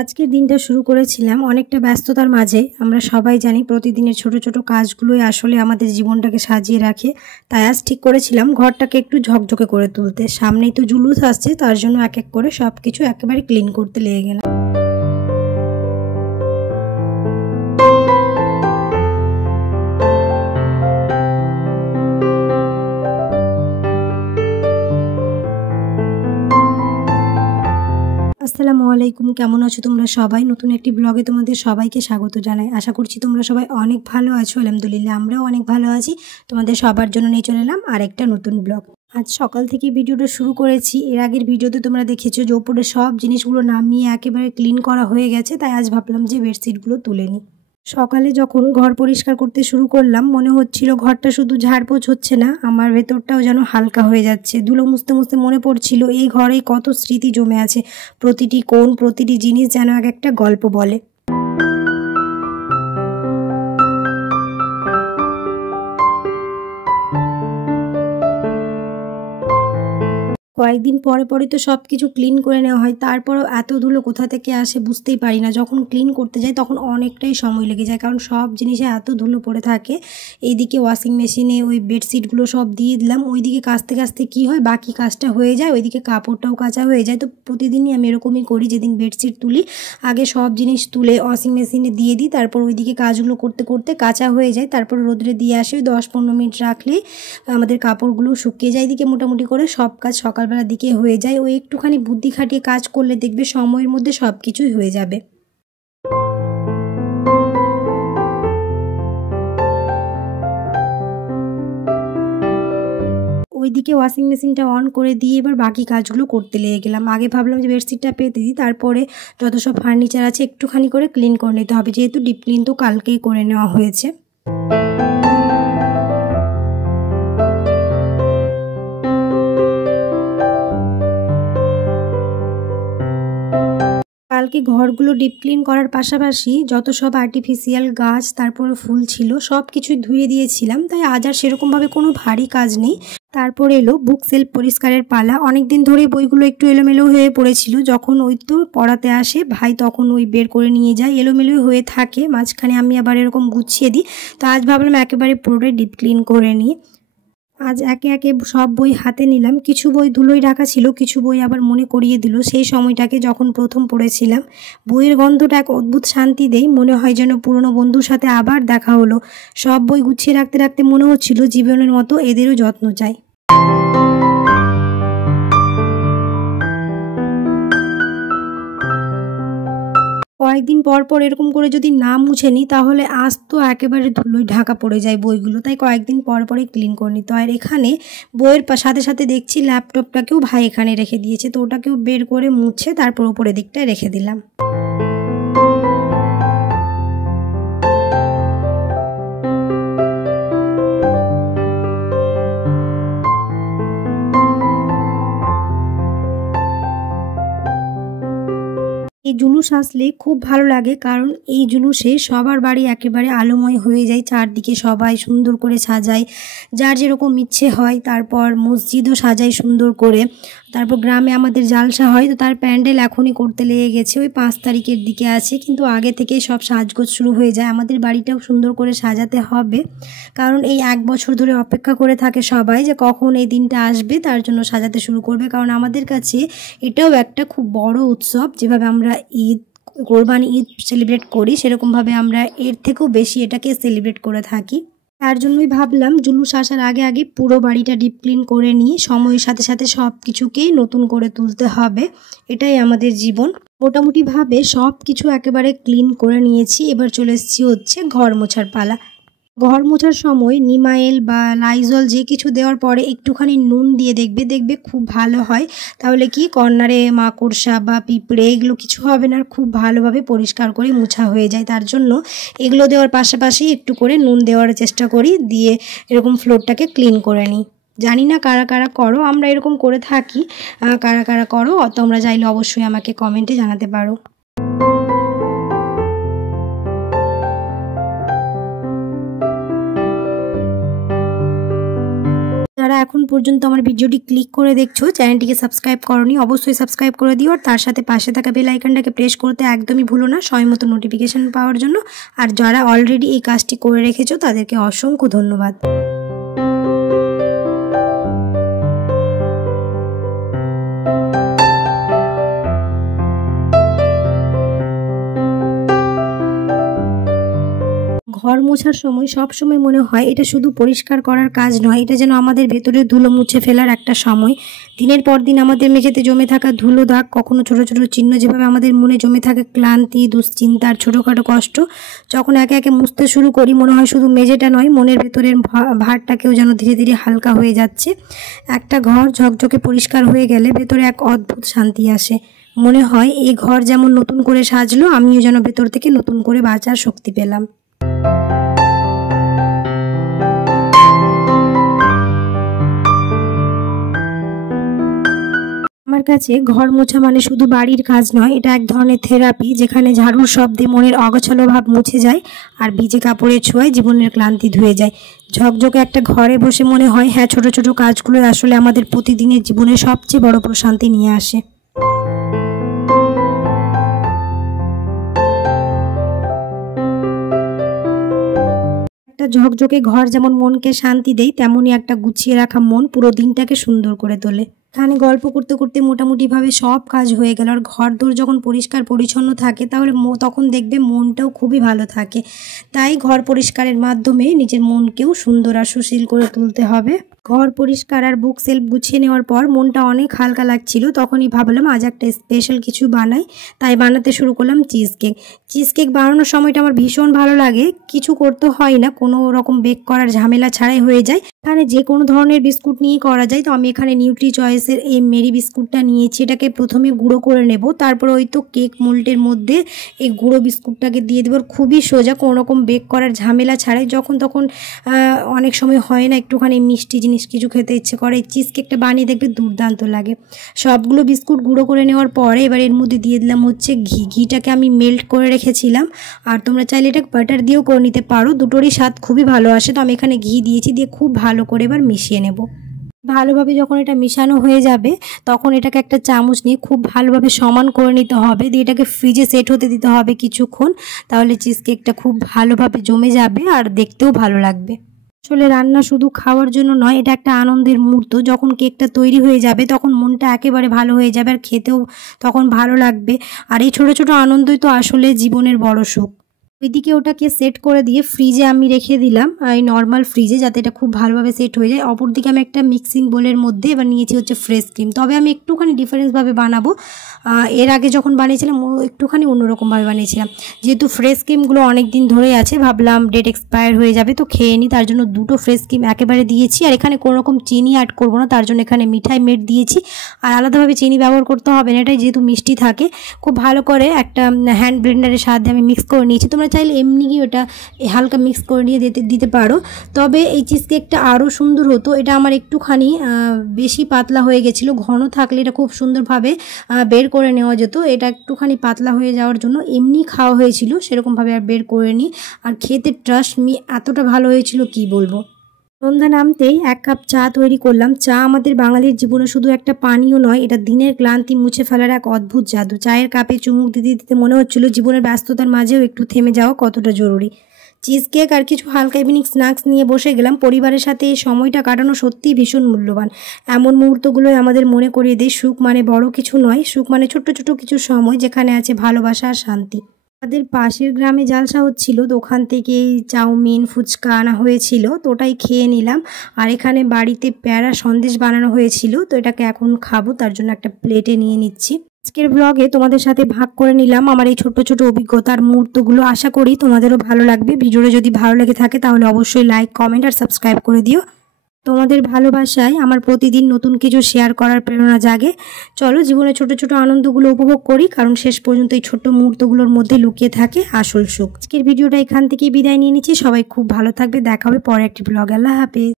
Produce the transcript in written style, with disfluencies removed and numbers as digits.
আজকের দিনটা শুরু করেছিলাম অনেকটা ব্যস্ততার মাঝে। আমরা সবাই জানি প্রতিদিনের ছোট ছোট কাজগুলোই আসলে আমাদের জীবনটাকে সাজিয়ে রাখে। তাই আজ ঠিক করেছিলাম ঘরটাকে একটু ঝকঝকে করে তুলতে। সামনেই তো জুলুস আসছে, তার জন্য এক এক করে সব কিছু একেবারে ক্লিন করতে লেগে গেলাম। আসসালামু আলাইকুম, কেমন আছো তোমরা সবাই? নতুন একটি ব্লগে তোমাদের সবাইকে স্বাগত জানাই। আশা করছি তোমরা সবাই অনেক ভালো আছো। আলহামদুলিল্লাহ আমরাও অনেক ভালো আছি। তোমাদের সবার জন্য নিয়ে চলে এলাম আরেকটা নতুন ব্লগ। আজ সকাল থেকে ভিডিওটা শুরু করেছি। এর আগের ভিডিওতে তোমরা দেখেছো যে ওপরে সব জিনিসগুলো নামিয়ে একেবারে ক্লিন করা হয়ে গেছে, তাই আজ ভাবলাম যে বেডশিটগুলো তুলে নিই। সকালে যখন ঘর পরিষ্কার করতে শুরু করলাম মনে হচ্ছিল ঘরটা শুধু ঝাড়পোছ হচ্ছে না, আমার ভেতরটাও যেন হালকা হয়ে যাচ্ছে। ধুলো মুছতে মুছতে মনে পড়ছিল এই ঘরে কত স্মৃতি জমে আছে। প্রতিটি কোণ, প্রতিটি জিনিস যেন এক একটা গল্প বলে। কয়েকদিন পরে পরে তো সব কিছু ক্লিন করে নেওয়া হয়, তারপরেও এত ধুলো কোথা থেকে আসে বুঝতেই পারি না। যখন ক্লিন করতে যাই তখন অনেকটাই সময় লেগে যায়, কারণ সব জিনিসে এত ধুলো পড়ে থাকে। এইদিকে ওয়াশিং মেশিনে ওই বেডশিটগুলো সব দিয়ে দিলাম, ওইদিকে কাচতে কাচতে কী হয় বাকি কাজটা হয়ে যায়, ওইদিকে কাপড়টাও কাচা হয়ে যায়। তো প্রতিদিনই আমি এরকমই করি, যেদিন বেডশিট তুলি আগে সব জিনিস তুলে ওয়াশিং মেশিনে দিয়ে দিই, তারপর ওইদিকে কাজগুলো করতে করতে কাচা হয়ে যায়। তারপর রোদ্রে দিয়ে আসে, 10-15 মিনিট রাখলেই আমাদের কাপড়গুলো শুকিয়ে যায়। এদিকে মোটামুটি করে সব কাজ সকালবেলার দিকে হয়ে যায়। ওই একটুখানি বুদ্ধি খাটিয়ে কাজ করলে দেখবে সময়ের মধ্যে সব কিছুই হয়ে যাবে। ওইদিকে ওয়াশিং মেশিনটা অন করে দিয়ে এবার বাকি কাজগুলো করতে লেগে গেলাম। আগে ভাবলাম যে বেডশিটটা পেতে দিই, তারপরে যত সব ফার্নিচার আছে একটুখানি করে ক্লিন করে নিতে হবে, যেহেতু ডিপ ক্লিন তো কালকেই করে নেওয়া হয়েছে। কালকে ঘরগুলো ডিপ ক্লিন করার পাশাপাশি যত সব আর্টিফিশিয়াল গাছ তারপরে ফুল ছিল সব কিছুই ধুয়ে দিয়েছিলাম, তাই আজ আর সেরকমভাবে কোনো ভারী কাজ নেই। তারপর এলো বুক সেলফ পরিষ্কারের পালা। অনেক দিন ধরে বইগুলো একটু এলোমেলো হয়ে পড়েছিল, যখন ওই তো পড়াতে আসে ভাই তখন ওই বের করে নিয়ে যায়, এলোমেলো হয়ে থাকে, মাঝখানে আমি আবার এরকম গুছিয়ে দিই। তো আজ ভাবলাম একেবারে পুরোটাই ডিপ ক্লিন করে নিই। আজ একে একে সব বই হাতে নিলাম। কিছু বই ধুলোয় ঢাকা ছিল, কিছু বই আবার মনে করিয়ে দিল সেই সময়টাকে যখন প্রথম পড়েছিলাম। বইয়ের গন্ধটা এক অদ্ভুত শান্তি দেয়, মনে হয় যেন পুরনো বন্ধুর সাথে আবার দেখা হলো। সব বই গুছিয়ে রাখতে রাখতে মনে হচ্ছিল জীবনের মতো এদেরও যত্ন চাই। কয়েকদিন পর পর এরকম করে যদি না মুছে নিই তাহলে আজ তো একেবারে ধুলোয় ঢাকা পড়ে যায় বইগুলো, তাই কয়েকদিন পর পরে ক্লিন করে নিতে হয়। আর এখানে বইয়ের সাথে সাথে দেখছি ল্যাপটপটাকেও ভাই এখানে রেখে দিয়েছে, তো ওটাকেও বের করে মুছে তারপর উপরের দিকটায় রেখে দিলাম। এই জুলুস আসলে খুব ভালো লাগে, কারণ এই জুলুসে সবার বাড়ি একেবারে আলোময় হয়ে যায়, চারদিকে সবাই সুন্দর করে সাজায় যার যেরকম ইচ্ছে হয়। তারপর মসজিদও সাজায় সুন্দর করে। তারপর গ্রামে আমাদের জালসা হয়, তো তার প্যান্ডেল এখনই করতে লেগে গেছে, ওই 5 তারিখের দিকে আছে, কিন্তু আগে থেকেই সব সাজগোজ শুরু হয়ে যায়। আমাদের বাড়িটাও সুন্দর করে সাজাতে হবে, কারণ এই 1 বছর ধরে অপেক্ষা করে থাকে সবাই যে কখন এই দিনটা আসবে, তার জন্য সাজাতে শুরু করবে। কারণ আমাদের কাছে এটাও একটা খুব বড় উৎসব। যেভাবে আমরা ঈদ, কোরবানি ঈদ সেলিব্রেট করি, সেরকমভাবে আমরা এর থেকেও বেশি এটাকে সেলিব্রেট করে থাকি। তার জন্যই ভাবলাম জুলুস আসার আগে আগে পুরো বাড়িটা ডিপ ক্লিন করে নিয়ে সময়ের সাথে সাথে সব কিছুকেই নতুন করে তুলতে হবে। এটাই আমাদের জীবন। মোটামুটিভাবে সব কিছু একেবারে ক্লিন করে নিয়েছি, এবার চলে এসেছি হচ্ছে ঘর মোছার পালা। ঘর মোছার সময় নিমাইল বা লাইজল যে কিছু দেওয়ার পরে একটুখানি নুন দিয়ে দেখবে খুব ভালো হয়। তাহলে কি কর্নারে মাকড়সা বা পিঁপড়ে এগুলো কিছু হবে না, আর খুব ভালোভাবে পরিষ্কার করে মোছা হয়ে যায়। তার জন্য এগুলো দেওয়ার পাশাপাশি একটু করে নুন দেওয়ার চেষ্টা করি, দিয়ে এরকম ফ্লোরটাকে ক্লিন করে নিই। জানি না কারা কারা করো, আমরা এরকম করে থাকি। কারা কারা করো তোমরা চাইলে অবশ্যই আমাকে কমেন্টে জানাতে পারো। যারা যারা এখন পর্যন্ত আমার ভিডিওটি ক্লিক করে দেখছো, চ্যানেলটিকে সাবস্ক্রাইব করোনি, অবশ্যই সাবস্ক্রাইব করে দিও। আর তার সাথে পাশে থাকা বেল আইকনটাকে প্রেস করতে একদমই ভুলো না, সময় মতো নোটিফিকেশান পাওয়ার জন্য। আর যারা অলরেডি এই কাজটি করে রেখেছো তাদেরকে অসংখ্য ধন্যবাদ। ঘর মোছার সময় সব সময় মনে হয় এটা শুধু পরিষ্কার করার কাজ নয়, এটা যেন আমাদের ভেতরে ধুলো মুছে ফেলার একটা সময়। দিনের পর দিন আমাদের মেঝেতে জমে থাকা ধুলো দাগ, কখনো ছোট ছোট চিহ্ন, যেভাবে আমাদের মনে জমে থাকে ক্লান্তি, দুশ্চিন্তার ছোটোখাটো কষ্ট, যখন একে একে মুছতে শুরু করি মনে হয় শুধু মেঝেটা নয়, মনের ভেতরের ভারটাকেও যেন ধীরে ধীরে হালকা হয়ে যাচ্ছে। একটা ঘর ঝকঝকে পরিষ্কার হয়ে গেলে ভেতরে এক অদ্ভুত শান্তি আসে। মনে হয় এই ঘর যেমন নতুন করে সাজলো, আমিও যেন ভেতর থেকে নতুন করে বাঁচার শক্তি পেলাম। আমার কাছে ঘর মোছা মানে শুধু বাড়ির কাজ নয়, এটা এক ধরনের থেরাপি, যেখানে ঝাড়ুর শব্দে মনের অগোছালো ভাব মুছে যায় আর ভিজে কাপড়ের ছোঁয়ায় জীবনের ক্লান্তি ধুয়ে যায়। ঝকঝকে একটা ঘরে বসে মনে হয় হ্যাঁ, ছোট ছোট কাজগুলো আসলে আমাদের প্রতিদিনের জীবনে সবচেয়ে বড় প্রশান্তি নিয়ে আসে। একটা ঝকঝকে ঘর যেমন মনকে শান্তি দেয়, তেমনই একটা গুছিয়ে রাখা মন পুরো দিনটাকে সুন্দর করে তোলে। এখানে গল্প করতে করতে মোটামুটিভাবে সব কাজ হয়ে গেল। আর ঘর দোর যখন পরিষ্কার পরিচ্ছন্ন থাকে তাহলে তখন দেখবে মনটাও খুবই ভালো থাকে। তাই ঘর পরিষ্কারের মাধ্যমে নিজের মনকেও সুন্দর আর সুশীল করে তুলতে হবে। ঘর পরিষ্কার আর বুক সেলফ গুছিয়ে নেওয়ার পর মনটা অনেক হালকা লাগছিল। তখনই ভাবলাম আজ একটা স্পেশাল কিছু বানাই, তাই বানাতে শুরু করলাম চিজ কেক। চিজ কেক বানানোর সময়টা আমার ভীষণ ভালো লাগে, কিছু করতে হয় না, কোনো রকম বেক করার ঝামেলা ছাড়াই হয়ে যায়। এখানে যে কোনো ধরনের বিস্কুট নিয়ে করা যায়, তো আমি এখানে নিউট্রি চয়েসের এই মেরি বিস্কুটটা নিয়েছি। এটাকে প্রথমে গুঁড়ো করে নেব, তারপর ওই তো কেক মোল্ডের মধ্যে এই গুঁড়ো বিস্কুটটাকে দিয়ে দেবো। খুবই সোজা, কোনো রকম বেক করার ঝামেলা ছাড়াই। যখন তখন অনেক সময় হয় না একটুখানি মিষ্টি জিনিস কিছু খেতে ইচ্ছে করে, এই চিজ কেকটা বানিয়ে দেখবে দুর্দান্ত লাগে। সবগুলো বিস্কুট গুঁড়ো করে নেওয়ার পরে এবার এর মধ্যে দিয়ে দিলাম হচ্ছে ঘিটাকে আমি মেল্ট করে রেখেছিলাম। আর তোমরা চাইলে এটা বাটার দিয়েও করে নিতে পারো, দুটোরই স্বাদ খুবই ভালো আসে। তো আমি এখানে ঘি দিয়েছি, দিয়ে খুব ভালো করে এবার মিশিয়ে নেব। ভালোভাবে যখন এটা মিশানো হয়ে যাবে তখন এটাকে একটা চামচ নিয়ে খুব ভালোভাবে সমান করে নিতে হবে, দিয়ে এটাকে ফ্রিজে সেট হতে দিতে হবে কিছুক্ষণ। তাহলে চিজ কেকটা খুব ভালোভাবে জমে যাবে আর দেখতেও ভালো লাগবে। আসলে রান্না শুধু খাওয়ার জন্য নয়, এটা একটা আনন্দের মুহূর্ত। যখন কেকটা তৈরি হয়ে যাবে তখন মনটা একেবারে ভালো হয়ে যাবে আর খেতেও তখন ভালো লাগবে। আর এই ছোট ছোট আনন্দই তো আসলে জীবনের বড় সুখ। ওইদিকে ওটাকে সেট করে দিয়ে ফ্রিজে আমি রেখে দিলাম, এই নর্মাল ফ্রিজে, যাতে এটা খুব ভালোভাবে সেট হয়ে যায়। অপরদিকে আমি একটা মিক্সিং বোলের মধ্যে এবার নিয়েছি হচ্ছে ফ্রেশ ক্রিম। তবে আমি একটুখানি ডিফারেন্সভাবে বানাবো, এর আগে যখন বানিয়েছিলাম একটুখানি অন্যরকমভাবে বানিয়েছিলাম। যেহেতু ফ্রেশ ক্রিমগুলো অনেক দিন ধরেই আছে, ভাবলাম ডেট এক্সপায়ার হয়ে যাবে তো খেয়ে নিই, তার জন্য দুটো ফ্রেশ ক্রিম একেবারে দিয়েছি। আর এখানে কোনো রকম চিনি অ্যাড করবো না, তার জন্য এখানে মিঠাই মেড দিয়েছি। আর আলাদাভাবে চিনি ব্যবহার করতে হবে না, এটাই যেহেতু মিষ্টি থাকে। খুব ভালো করে একটা হ্যান্ড ব্লেন্ডারের সাহায্যে আমি মিক্স করে নিয়েছি। তোমরা চাইলে এমনি কি ওটা হালকা মিক্স করে নিয়ে দিতে পারো, তবে এই চিজ কেকটা আরও সুন্দর হতো। এটা আমার একটুখানি বেশি পাতলা হয়ে গেছিলো, ঘন থাকলে এটা খুব সুন্দরভাবে বের করে নেওয়া যেত। এটা একটুখানি পাতলা হয়ে যাওয়ার জন্য এমনি খাওয়া হয়েছিল, সেরকমভাবে আর বের করে নিই। আর খেতে ট্রাস্ট মি এতটা ভালো হয়েছিল কি বলবো। সন্ধ্যা নামতেই 1 কাপ চা তৈরি করলাম। চা আমাদের বাঙালির জীবনে শুধু একটা পানীয় নয়, এটা দিনের ক্লান্তি মুছে ফেলার এক অদ্ভুত জাদু। চায়ের কাপে চুমুক দিতে দিতে মনে হচ্ছিল জীবনের ব্যস্ততার মাঝেও একটু থেমে যাওয়া কতটা জরুরি। চিজ কেক আর কিছু হালকা ইভিনিং স্ন্যাক্স নিয়ে বসে গেলাম। পরিবারের সাথে এই সময়টা কাটানো সত্যিই ভীষণ মূল্যবান। এমন মুহূর্তগুলোই আমাদের মনে করিয়ে দেয় সুখ মানে বড় কিছু নয়, সুখ মানে ছোট্ট ছোট কিছু সময় যেখানে আছে ভালোবাসা আর শান্তি। আমাদের পাশের গ্রামে জালসা হচ্ছিল, তো ওখান থেকে চাউমিন ফুচকা আনা হয়েছিল, তো ওটাই খেয়ে নিলাম। আর এখানে বাড়িতে প্যারা সন্দেশ বানানো হয়েছিল, তো এটাকে এখন খাবো, তার জন্য একটা প্লেটে নিয়ে নিচ্ছি। আজকের ব্লগে তোমাদের সাথে ভাগ করে নিলাম আমার এই ছোট ছোট অভিজ্ঞতার মুহূর্তগুলো। আশা করি তোমাদেরও ভালো লাগবে। ভিডিওটা যদি ভালো লেগে থাকে তাহলে অবশ্যই লাইক, কমেন্ট আর সাবস্ক্রাইব করে দিও। তোমাদের ভালোবাসায় আমার প্রতিদিন নতুন কিছু শেয়ার করার প্রেরণা জাগে। চলো জীবনে ছোট ছোট আনন্দগুলো উপভোগ করি, কারণ শেষ পর্যন্ত এই ছোট্ট মুহূর্তগুলোর মধ্যে লুকিয়ে থাকে আসল সুখ। আজকের ভিডিওটা এখান থেকেই বিদায় নিয়ে নিচ্ছি। সবাই খুব ভালো থাকবে, দেখা হবে পরে একটি ব্লগ। আল্লাহ হাফেজ।